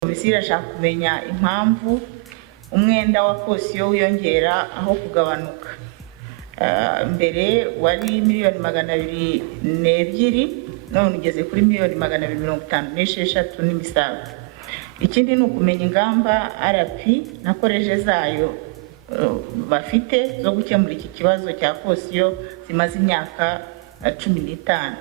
Komisiyo irashaka kumenya impamvu umwenda wa kosiyo wiyongera aho kugabanuka. Mbere wari miliyoni 202 none ugeze kuri miliyoni 256 n'imisago. Ikindi ni ukumenya ingamba RP na koleje zayo bafite zo gukemura iki kibazo cya kosiyo zimaze imyaka 15.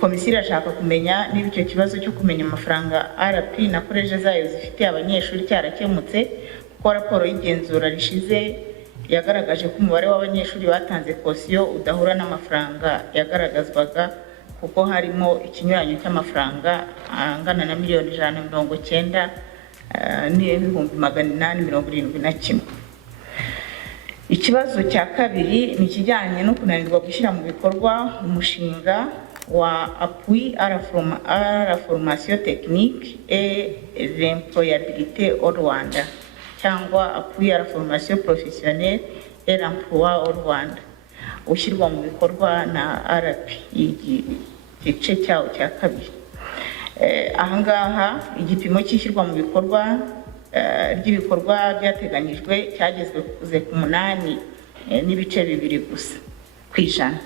Komisiyo irashaka kumenya niba icyo kibazo cyo kumenya amafaranga RP na koleje zayo zifite abanyeshuri cyarakemutse, kuko raporo y'igenzura rishize yagaragaje ko umubare w'abanyeshuri batanze kosiyo udahura n'amafaranga yagaragazwaga, kuko harimo ikinyuranyo cy'amafaranga angana na miliyoni 190 n'ibihumbi 871. Ikibazo cya kabiri ni kijyanye no kunanirwa gushyira mu bikorwa umushinga wa appui à la formation technique et l'employabilité au Rwanda, cyangwa appui à la formation professionnelle et l'emploi au Rwanda, ushyirwa mu bikorwa na RP igice cyawo cya kabiri. Ahangaha igipimo cyishyirwa mu bikorwa ry'ibikorwa byateganyijwe cyagezwe ku 8.2% gusa kw'ijana.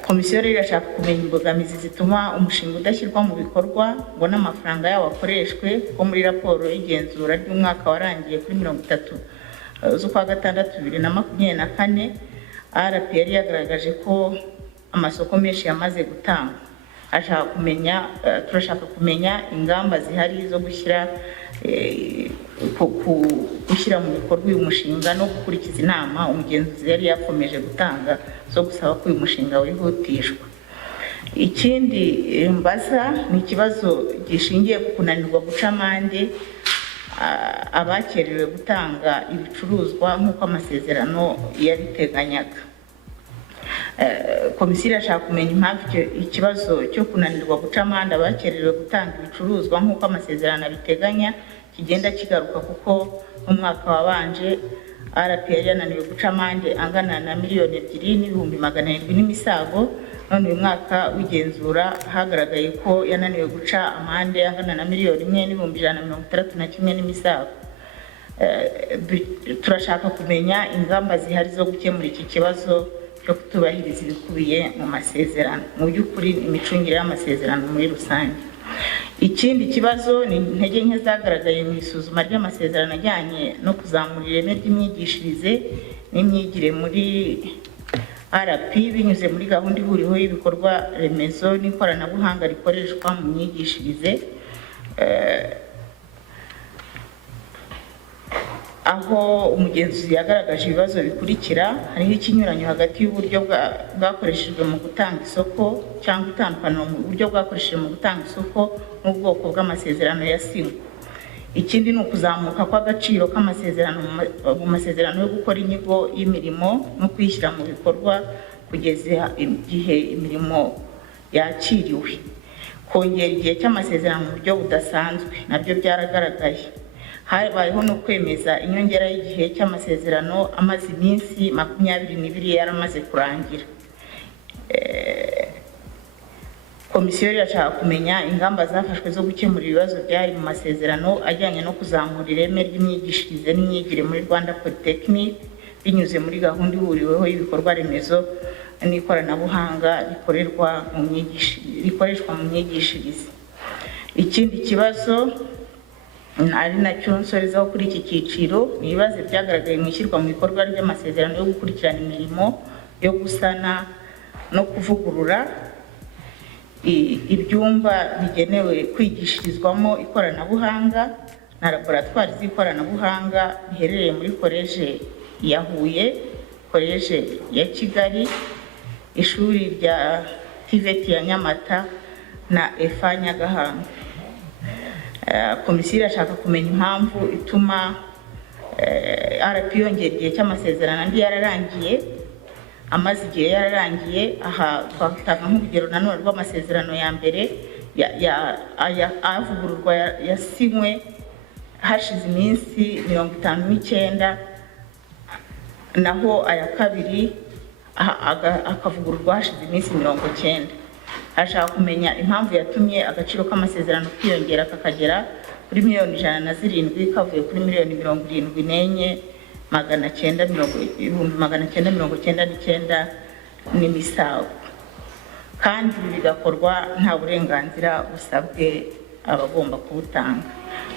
Komisiyo irashaka kumenya imbogamizi zituma umushinga udashyirwa mu bikorwa ngo n'amafaranga yawo akoreshwe, ko muri raporo y'igenzura ry'umwaka warangiye kuri 30/6/2024 RP yari yagaragaje ko amasoko menshi yamaze gutanga. Turashaka kumenya ingamba zihari zo gushyira mu bikorwa uyu mushinga no gukurikiza inama umugenzuzi yari yakomeje gutanga zo gusaba ko uyu mushinga wihutishwa. Ikindi mbaza ni ikibazo gishingiye ku kunanirwa guca amande abakerewe gutanga ibicuruzwa nk'uko amasezerano yabiteganyaga. Komisiyo irashaka kumenya impamvu ikibazo cyo kunanirwa guca amande abakerewe gutanga ibicuruzwa nk'uko amasezerano abiteganya kigenda kigaruka, kuko mu mwaka wabanje RP yari yananiwe guca amande angana na miliyoni 2,700 n'imisago, none uyu mwaka w'igenzura hagaragaye ko yananiwe guca amande angana na miliyoni 1,161 n'imisago. Turashaka kumenya ingamba zihari zo gukemura iki kibazo cyo kutubahiriza ibikubiye mu masezerano, mu by'ukuri imicungire y'amasezerano muri rusange. Ikindi kibazo ni intege nke zagaragaye mu isuzuma ry'amasezerano ajyanye no kuzamura ireme ry'imyigishirize n'imyigire muri RP binyuze muri gahunda ihuriweho y'ibikorwa remezo n'ikoranabuhanga rikoreshwa mu myigishirize, aho umugenzuzi yagaragaje ibibazo bikurikira. Hariho ikinyuranyo hagati y'uburyo bwakoreshejwe mu gutanga isoko cyangwa itandukaniro mu buryo bwakoreshejwe mu gutanga isoko n'ubwoko bw'amasezerano yasinywe. Ikindi ni ukuzamuka kw'agaciro k'amasezerano mu masezerano yo gukora inyigo y'imirimo no kuyishyira mu bikorwa kugeza igihe imirimo yakiriwe. Kongera igihe cy'amasezerano mu buryo budasanzwe nabyo byaragaragaye. Habayeho no kwemeza inyongera y'igihe cy'amasezerano amaze iminsi 22 yaramaze kurangira. Komisiyo irashaka kumenya ingamba zafashwe zo gukemura ibibazo byari mu masezerano ajyanye no kuzamura ireme ry'imyigishirize n'imyigire muri Rwanda Polytechnic binyuze muri gahunda ihuriweho y'ibikorwa remezo n'ikoranabuhanga rikoreshwa mu myigishirize. Ikindi kibazo ari nacyo nsorezaho kuri iki cyiciro ni ibibazo byagaragaye mu ishyirwa mu bikorwa ry'amasezerano yo gukurikirana imirimo yo gusana no kuvugurura ibyumba bigenewe kwigishirizwamo ikoranabuhanga na laboratwari z'ikoranabuhanga biherereye muri koleje ya Huye, koleje ya Kigali, ishuri rya TVET ya Nyamata na EFA Nyagahanga. Komisiyo irashaka kumenya impamvu ituma RP yongera igihe cy'amasezerano andi yararangiye, amaze igihe yararangiye. Aha twatanga nk'urugero nanone rw'amasezerano ya mbere avugururwa yasinywe hashize iminsi 59, naho aya kabiri akavugururwa hashize iminsi 90. Arashaka kumenya impamvu yatumye agaciro k'amasezerano kwiyongera kakagera kuri miliyoni 107 kavuye kuri miliyoni 74,999 n'imisago, kandi bigakorwa nta burenganzira busabwe abagomba kubutanga.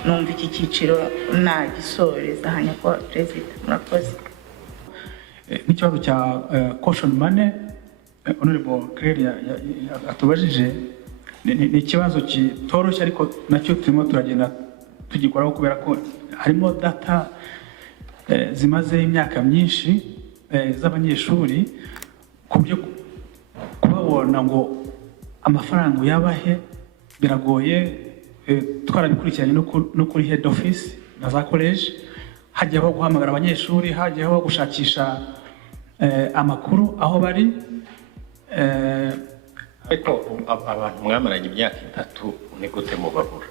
Numva iki cyiciro nagisoreza hanya ko Perezida. Murakoze. N'ikibazo cya caution money Honorable Claire atubajije ni ikibazo kitoroshye, ariko nacyo turimo turagenda tugikoraho kubera ko harimo data zimaze imyaka myinshi z'abanyeshuri, ku byo kubabona ngo amafaranga yabahe biragoye. Twarabikurikiranye no kuri head office na za college, hajyaho guhamagara abanyeshuri, hajyaho gushakisha amakuru aho bari. Ariko abantu mwamaranye imyaka 3 ni gute mubabura?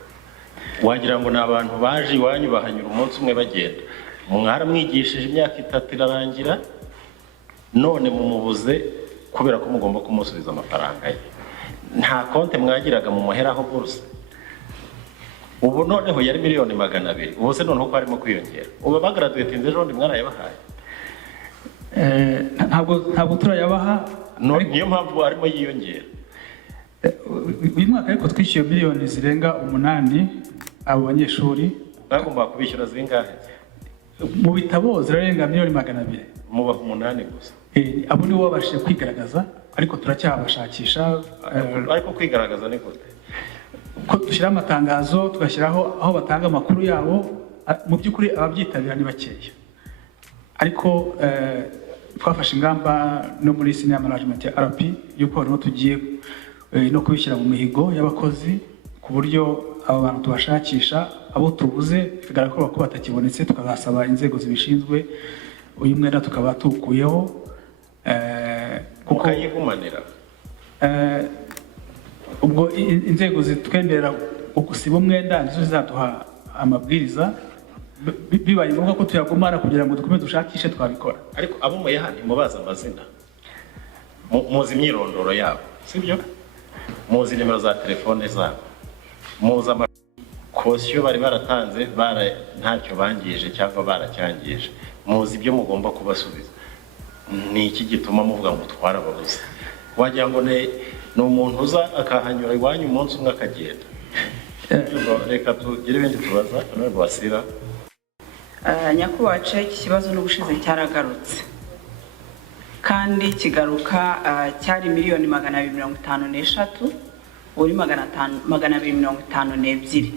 Wagira ngo n'abantu baje iwanyu bahanyura umunsi umwe bagenda. Mwaramwigishije imyaka 3 irarangira, none mumubuze kubera ko mugomba kumusubiza amafaranga ye. Nta konte mwagiraga mu muheraho bose. Ubu noneho yari miliyoni 200, ubu se noneho ko harimo kwiyongera. Ubu bagraduate ejo ndi mwarayabahaye? Ntabwo turayabaha, niyo mpamvu harimo yiyongera. Uyu mwaka ariko twishyuye miliyoni zirenga 8 abo banyeshuri. Bagomba kubishyura zingahe? Mu bitabo zirarenga miliyoni 200. Muba 8 gusa. Abo ni bo babashije kwigaragaza, ariko turacyabashakisha. Ariko kwigaragaza ni gute? Ko dushyira amatangazo, tugashyiraho aho batanga amakuru yabo. Mu by'ukuri ababyitabira ni bakeya, ariko twafashe ingamba no muri senior management ya RP yuko no tugiye no kubishyira mu mihigo y'abakozi, ku buryo aba bantu tubashakisha, abo tubuze bigaragara ko batakibonetse, tukazasaba inzego zibishinzwe uyu mwenda tukaba tukuyeho kuko yigumanira. Ubwo inzego zitwemerera gusiba umwenda nizo zizaduha amabwiriza, bibaye ngombwa ko tuyagumana kugira ngo dukomeze dushakishe twabikora. Ariko abo muyahandi mubaza amazina, muzi imyirondoro yabo, sibyo? Muzi nimero za telefone zabo, muzi amakosiyo bari baratanze ntacyo bangije cyangwa baracyangije, muzi ibyo mugomba kubasubiza. Ni iki gituma muvuga ngo twarababuze? Wagira ngo ni umuntu uza akahanyura iwanyu umunsi umwe akagenda. Reka tugire ibindi tubaza. Honorable Wasira. Nyakubahwa iki kibazo n'ubushize cyaragarutse, kandi kigaruka cyari miliyoni 253, uri 252.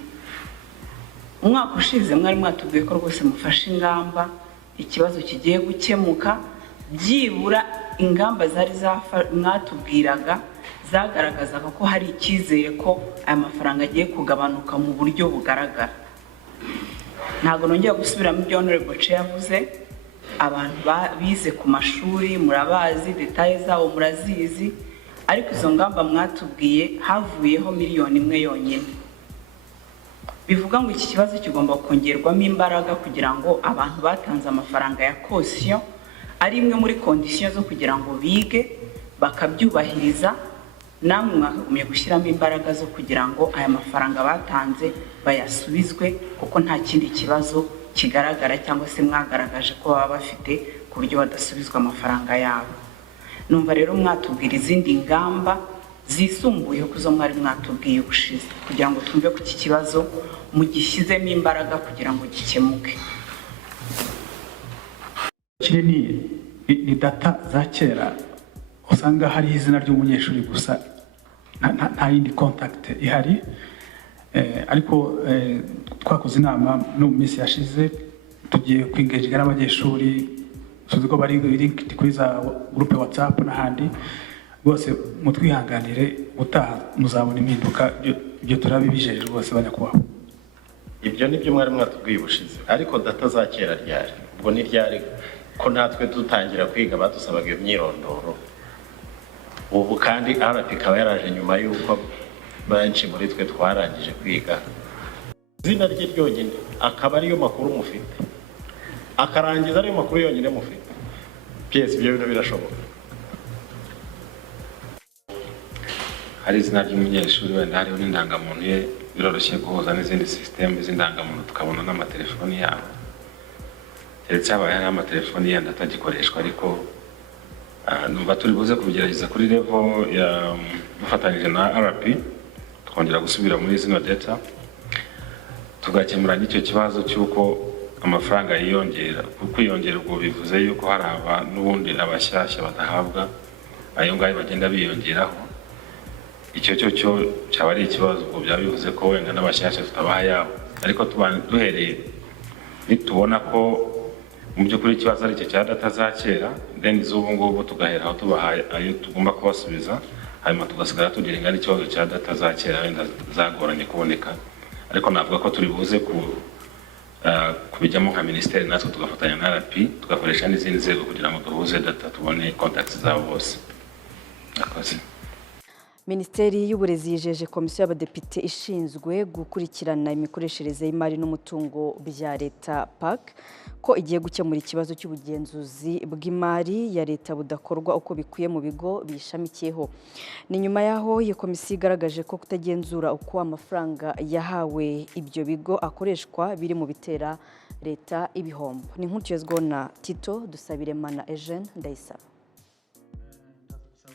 Umwaka ushize mwari mwatubwiye ko rwose mufashe ingamba ikibazo kigiye gukemuka, byibura ingamba zari mwatubwiraga zagaragazaga ko hari icyizere ko aya mafaranga agiye kugabanuka mu buryo bugaragara. Ntabwo nongera gusubiramo ibyo Honorable Chair yavuze. Abantu bize ku mashuri murabazi, details zabo murazizi, ariko izo ngamba mwatubwiye havuyeho miliyoni 1 yonyine. Bivuga ngo iki kibazo kigomba kongerwamo imbaraga kugira ngo abantu batanze amafaranga ya caution ari imwe muri conditions zo kugira ngo bige bakabyubahiriza, namwe mwakagumye gushyiramo imbaraga zo kugira ngo aya mafaranga batanze bayasubizwe, kuko nta kindi kibazo kigaragara cyangwa se mwagaragaje ko baba bafite ku buryo badasubizwa amafaranga yabo. Numva rero mwatubwira izindi ngamba zisumbuye kuzo mwari mwatubwiye ubushize kugira ngo twumve ko iki kibazo mugishyizemo imbaraga kugira ngo gikemuke. Ni data za kera usanga hari izina ry'umunyeshuri gusa, nta yindi contact ihari. Ariko twakoze inama no mu minsi yashize, tugiye kwingejiga n'abanyeshuri, tuzi ko bari linked kuri za groupe WhatsApp n'ahandi. Rwose mutwihanganire, utaha muzabona impinduka, ibyo turabibijeje rwose banyakubahwa. Ibyo nibyo mwari mwatubwiye ubushize, ariko data za kera ryari? Ubwo ni ryari ko natwe dutangira kwiga badusabaga iyo myirondoro? Ubu kandi RP ikaba yaraje nyuma y'uko benshi muri twe twarangije kwiga. Izina rye ryonyine akaba ariyo makuru mufite, akarangiza ariyo makuru yonyine mufite. Byese ibyo bintu birashoboka. hari izina ry'umunyeshuri wenda hariho n'indangamuntu ye biroroshye guhuza n'izindi system z'indangamuntu tukabona n'amatelefoni yabo keretse habaye hari amatelefoni yenda atagikoreshwa ariko numva turi buze kubigerageza kuri level ya dufatanyije na RP twongera gusubira muri zino data tugakemura n'icyo kibazo cy'uko amafaranga yiyongera kuko yiyongera ubwo bivuze yuko hari n'ubundi abashyashya badahabwa ayo ngayo bagenda biyongeraho icyo cyo cyaba ari ikibazo ubwo byaba bivuze ko wenda n'abashyashya tutabaha yabo ariko duhereye nitubona ko mu by'ukuri ikibazo ari cyo cya data za kera then z'ubu ngubu tugahera aho tubaha ayo tugomba kubasubiza hanyuma tugasigara tugira n'ikibazo cya data za kera wenda zagoranye kuboneka ariko navuga ko turi buze kubijyamo nka minisiteri natwe tugafatanya na RP tugakoresha n'izindi nzego kugira ngo duhuze data tubone contacts zabo bose. Akoze. Minisiteri y'Uburezi yijeje komisiyo y'abadepite ishinzwe gukurikirana imikoreshereze y'imari n'umutungo bya leta PAC ko igiye gukemura ikibazo cy'ubugenzuzi bw'imari ya leta budakorwa uko bikwiye mu bigo bishamikiyeho. Ni nyuma yaho iyo komisiyo igaragaje ko kutagenzura uko amafaranga yahawe ibyo bigo akoreshwa biri mu bitera leta ibihombo. Ni nk'uko cyezweho na Tito Dusabiremana Eugene Ndayisaba.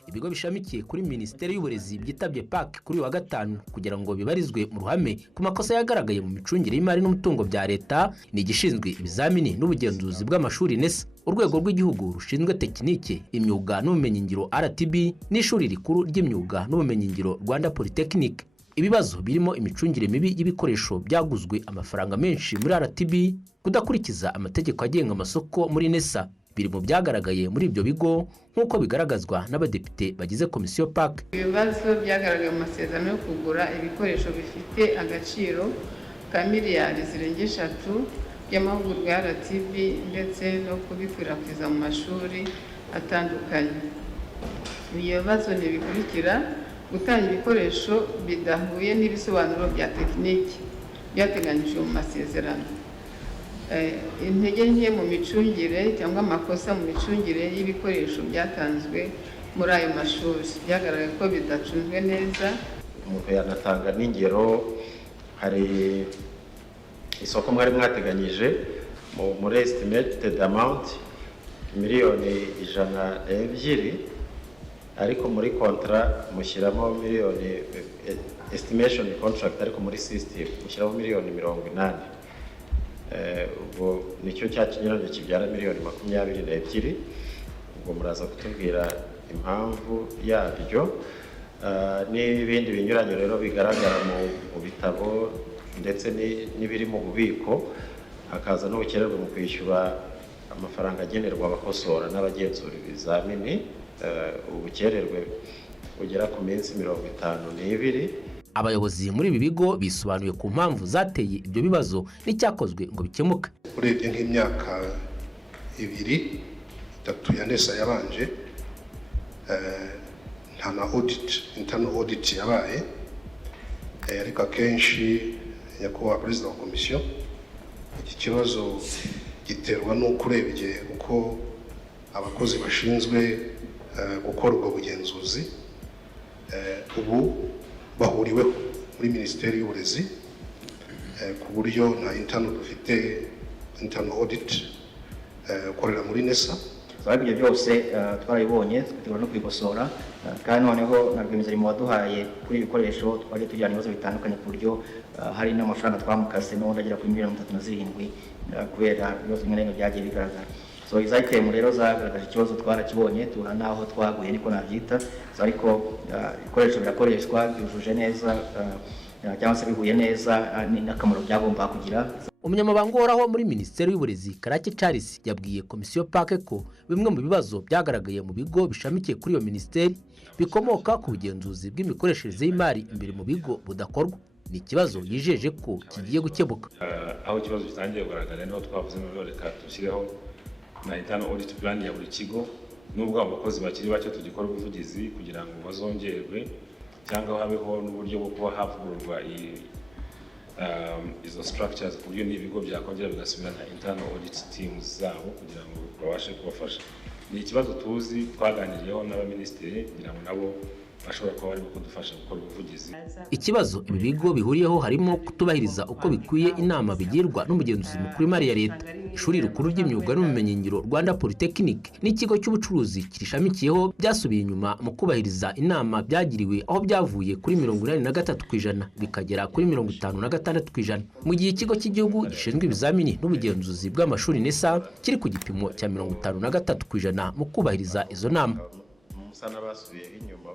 Ibigo bishamikiye kuri Minisiteri y'Uburezi byitabye PAC kuri wa gatanu kugira ngo bibarizwe mu ruhame ku makosa yagaragaye mu micungire y'imari n'umutungo bya leta ni igishinzwe ibizamini n'ubugenzuzi bw'amashuri NESA, urwego rw'igihugu rushinzwe tekinike imyuga n'ubumenyingiro RTB n'ishuri rikuru ry'imyuga n'ubumenyingiro Rwanda Polytechnic. Ibibazo birimo imicungire mibi y'ibikoresho byaguzwe amafaranga menshi muri RTB, kudakurikiza amategeko agenga amasoko muri NESA biri mu byagaragaye muri ibyo bigo nk'uko bigaragazwa n'abadepite bagize komisiyo PAC. Ibibazo byagaragaye mu masezerano yo kugura ibikoresho bifite agaciro ka miliyari zirenga 3 y'amahugurwa ya RTB ndetse no kubikwirakwiza mu mashuri atandukanye. Ibibazo ntibikurikira: gutanga ibikoresho bidahuye n'ibisobanuro bya tekiniki byateganyijwe mu masezerano, intege nke mu micungire cyangwa amakosa mu micungire y'ibikoresho byatanzwe muri ayo mashuri byagaragaye ko bidacunzwe neza. Umuntu yanatanga n'ingero, hari isoko mwari mwateganyije muri estimated amount miliyoni 102, ariko muri contract mushyiramo miliyoni estimation contract, ariko muri system mushyiramo miliyoni 80. Ubwo nicyo cyakinyuranye kibyara miliyoni 22. Ubwo muraza kutubwira impamvu yabyo. N'ibindi binyuranye rero bigaragara mu bitabo ndetse n'ibiri mu bubiko, hakaza n'ubukererwe mu kwishyura amafaranga agenerwa abakosora n'abagenzura ibizamini, ubukererwe bugera ku minsi 52. Abayobozi muri ibi bigo bisobanuye ku mpamvu zateye ibyo bibazo n'icyakozwe ngo bikemuke. Urebye nk'imyaka 2-3 ya NESA yabanje, nta na audit, internal audit yabaye, ariko akenshi nyakubahwa perezida wa komisiyo, iki kibazo giterwa n'uko urebye uko abakozi bashinzwe gukora ubwo bugenzuzi ubu bahuriweho muri Minisiteri y'Uburezi, ku buryo nta internal dufite internal audit ukorera muri NESA. Ibyo byose twarabibonye tugomba no kwikosora, kandi noneho na rwiyemezamirimo waduhaye kuri ibikoresho twagiye tujyana ibibazo bitandukanye ku buryo hari n'amafaranga twamukase n'ubundi agera kuri miliyoni 37 kubera ibibazo bimwe na bimwe byagiye bigaragara. So izayitemu rero zagaragaje ikibazo twarakibonye, tubona naho twaguye niko nabyita, ariko ibikoresho birakoreshwa byujuje neza cyangwa se bihuye neza n'akamaro byagomba kugira. Umunyamabanga uhoraho muri Minisiteri y'Uburezi Karake Charles yabwiye komisiyo PAC ko bimwe mu bibazo byagaragaye mu bigo bishamikiye kuri iyo minisiteri bikomoka ku bugenzuzi bw'imikoreshereze y'imari imbere mu bigo budakorwa. Ni ikibazo yijeje ko kigiye gukemuka. Aho ikibazo gitangiye kugaragara niho twavuze ngo reka dushyireho na internal audit plan ya buri kigo, nubwo abakozi bakiri bake tugikora ubuvugizi kugira ngo bazongerwe cyangwa habeho n'uburyo bwo kuba havugururwa izo structures ku buryo n'ibigo byakongera bigasubirana internal audit teams zabo kugira ngo babashe kubafasha. Ni ikibazo tuzi twaganiriyeho n'abaminisitiri kugira ngo nabo bashobora kuba barimo kudufasha gukora ubuvugizi. Ikibazo ibi bigo bihuriyeho harimo kutubahiriza uko bikwiye inama bigirwa n'umugenzuzi mukuru w'imari ya leta. Ishuri rikuru ry'imyuga n'ubumenyingiro Rwanda Polytechnic n'ikigo cy'ubucuruzi kirishamikiyeho byasubiye inyuma mu kubahiriza inama byagiriwe, aho byavuye kuri 83% bikagera kuri 56%, mu gihe ikigo cy'igihugu gishinzwe ibizamini n'ubugenzuzi bw'amashuri NESA kiri ku gipimo cya 53% mu kubahiriza izo nama. Musa n'abasubiye inyuma.